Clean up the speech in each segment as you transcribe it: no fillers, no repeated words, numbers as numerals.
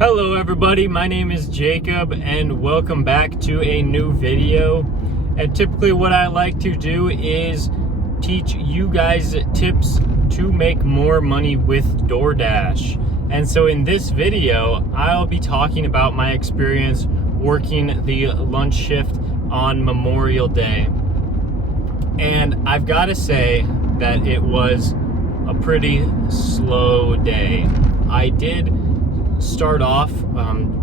Hello everybody, my name is Jacob and welcome back to a new video. And typically what I like to do is teach you guys tips to make more money with DoorDash. And so in this video, I'll be talking about my experience working the lunch shift on Memorial Day. And I've got to say that it was a pretty slow day. I did start off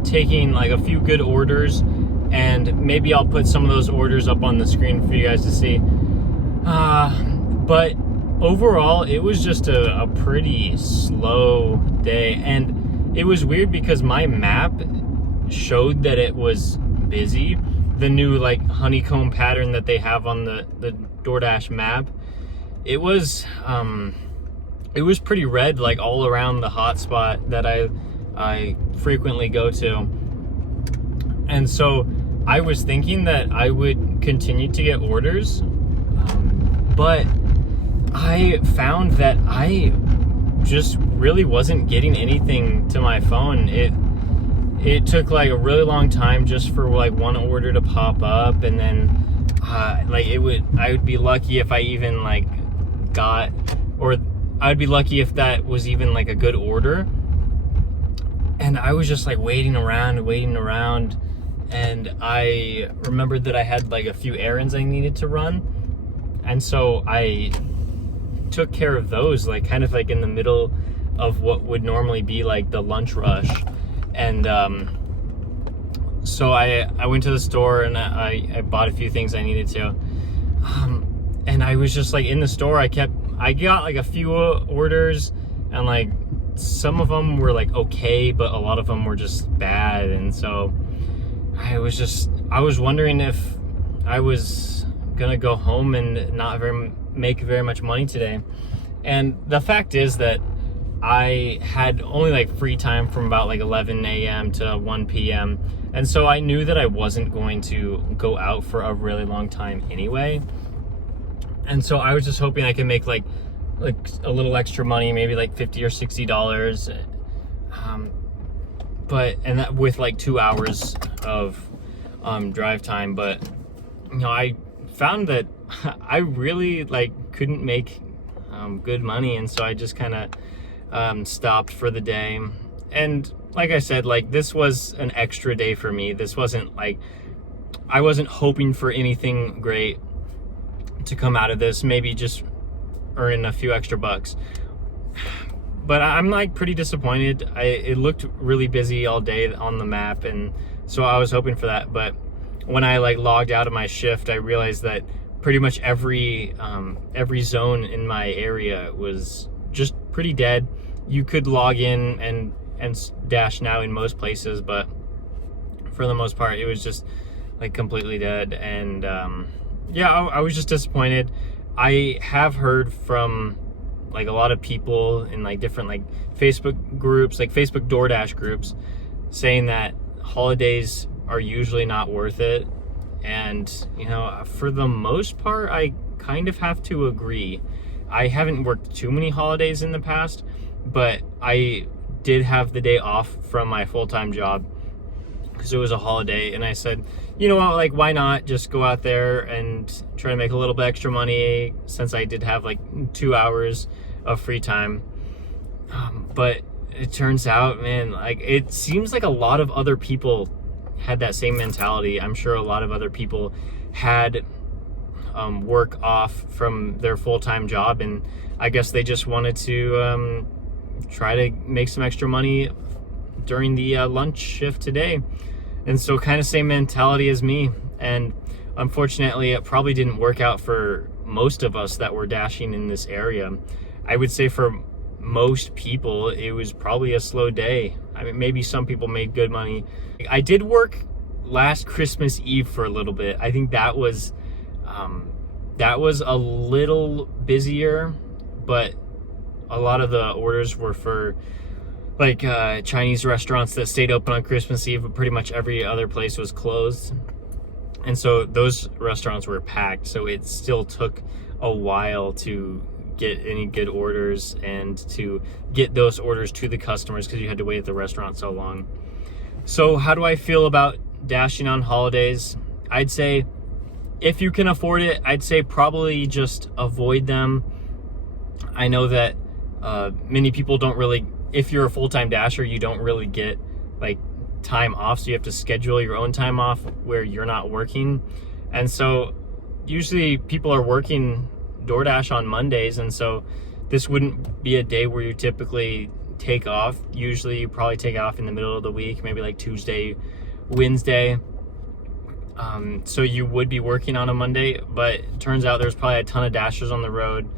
taking like a few good orders, and maybe I'll put some of those orders up on the screen for you guys to see. But overall, it was just a pretty slow day, and it was weird because my map showed that it was busy. The new like honeycomb pattern that they have on the DoorDash map, it was pretty red, like all around the hotspot that I frequently go to. And so I was thinking that I would continue to get orders, but I found that I just really wasn't getting anything to my phone. It took like a really long time just for like one order to pop up, and then I would be lucky if I even like got, or I'd be lucky if that was even like a good order. And I was just like waiting around, and I remembered that I had like a few errands I needed to run, and so I took care of those, like kind of like in the middle of what would normally be like the lunch rush. And so I went to the store and I bought a few things I needed to, and I was just like in the store. I got like a few orders, and like some of them were like okay, but a lot of them were just bad. And so I was wondering if I was gonna go home and not make very much money today. And the fact is that I had only like free time from about like 11 a.m. to 1 p.m. And so I knew that I wasn't going to go out for a really long time anyway. And so I was just hoping I could make like a little extra money, maybe like $50 or $60, and that with like 2 hours of drive time. But you know, I found that I really like couldn't make good money, and so I just kind of stopped for the day. And like I said, like this was an extra day for me. This wasn't like, I wasn't hoping for anything great to come out of this, maybe just earn a few extra bucks. But I'm like pretty disappointed. It looked really busy all day on the map, and so I was hoping for that. But when I like logged out of my shift, I realized that pretty much every zone in my area was just pretty dead. You could log in and dash now in most places, but for the most part it was just like completely dead. And yeah, I was just disappointed. I have heard from like a lot of people in like different like Facebook groups, like Facebook DoorDash groups, saying that holidays are usually not worth it. And you know, for the most part, I kind of have to agree. I haven't worked too many holidays in the past, but I did have the day off from my full-time job because it was a holiday, and I said, you know what, like why not just go out there and try to make a little bit extra money, since I did have like 2 hours of free time. But it turns out, man, like it seems like a lot of other people had that same mentality. I'm sure a lot of other people had work off from their full-time job, and I guess they just wanted to try to make some extra money during the lunch shift today. And so kind of same mentality as me. And unfortunately, it probably didn't work out for most of us that were dashing in this area. I would say for most people, it was probably a slow day. I mean, maybe some people made good money. I did work last Christmas Eve for a little bit. I think that was a little busier, but a lot of the orders were for like Chinese restaurants that stayed open on Christmas Eve, but pretty much every other place was closed. And so those restaurants were packed, so it still took a while to get any good orders and to get those orders to the customers because you had to wait at the restaurant so long. So how do I feel about dashing on holidays? I'd say if you can afford it, I'd say probably just avoid them. I know that many people don't really, if you're a full-time dasher, you don't really get like time off, so you have to schedule your own time off where you're not working. And so usually people are working DoorDash on Mondays, and so this wouldn't be a day where you typically take off. Usually you probably take off in the middle of the week, maybe like Tuesday, Wednesday. So you would be working on a Monday, but it turns out there's probably a ton of dashers on the road,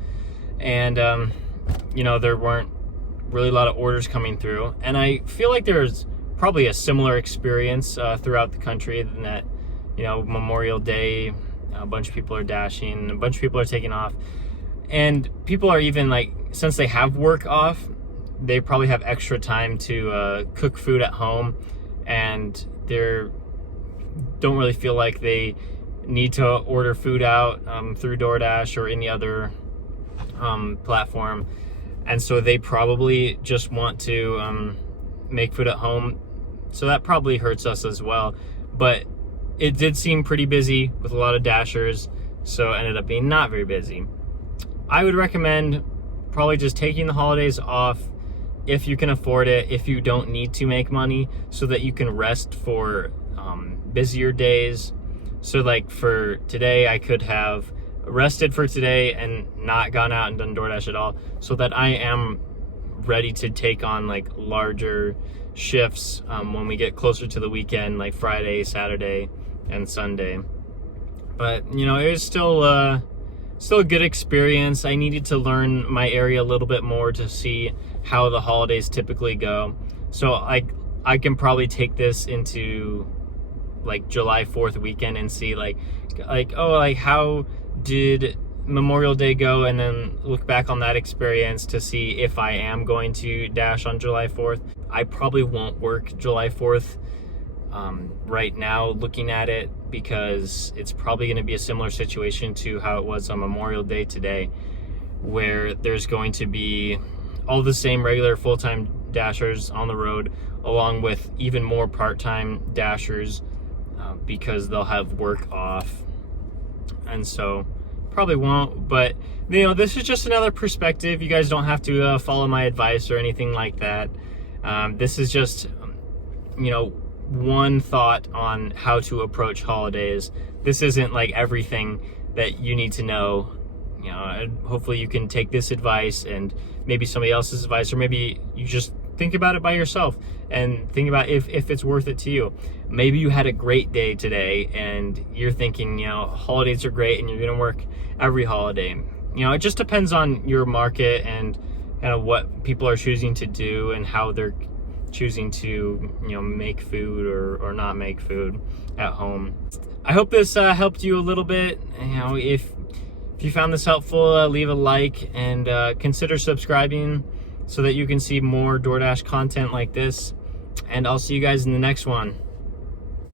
and there weren't really a lot of orders coming through. And I feel like there's probably a similar experience throughout the country, in that Memorial Day, a bunch of people are dashing, a bunch of people are taking off, and people are even like, since they have work off, they probably have extra time to cook food at home, and they don't really feel like they need to order food out through DoorDash or any other platform. And so they probably just want to make food at home. So that probably hurts us as well. But it did seem pretty busy with a lot of dashers, so it ended up being not very busy. I would recommend probably just taking the holidays off if you can afford it, if you don't need to make money, so that you can rest for busier days. So like for today, I could have rested for today and not gone out and done DoorDash at all, so that I am ready to take on like larger shifts when we get closer to the weekend, like Friday, Saturday, and Sunday. But it was still a good experience. I needed to learn my area a little bit more to see how the holidays typically go. So I can probably take this into like July 4th weekend and see like how did Memorial Day go, and then look back on that experience to see if I am going to dash on July 4th. I probably won't work July 4th right now, looking at it, because it's probably going to be a similar situation to how it was on Memorial Day today, where there's going to be all the same regular full-time dashers on the road, along with even more part-time dashers, because they'll have work off. And so probably won't, but this is just another perspective. You guys don't have to follow my advice or anything like that. This is just one thought on how to approach holidays. This isn't like everything that you need to know. Hopefully you can take this advice and maybe somebody else's advice, or maybe you just think about it by yourself and think about if it's worth it to you. Maybe you had a great day today and you're thinking, holidays are great and you're going to work every holiday. It just depends on your market and kind of what people are choosing to do and how they're choosing to make food or not make food at home. I hope this helped you a little bit. If you found this helpful, leave a like and consider subscribing so that you can see more DoorDash content like this. And I'll see you guys in the next one.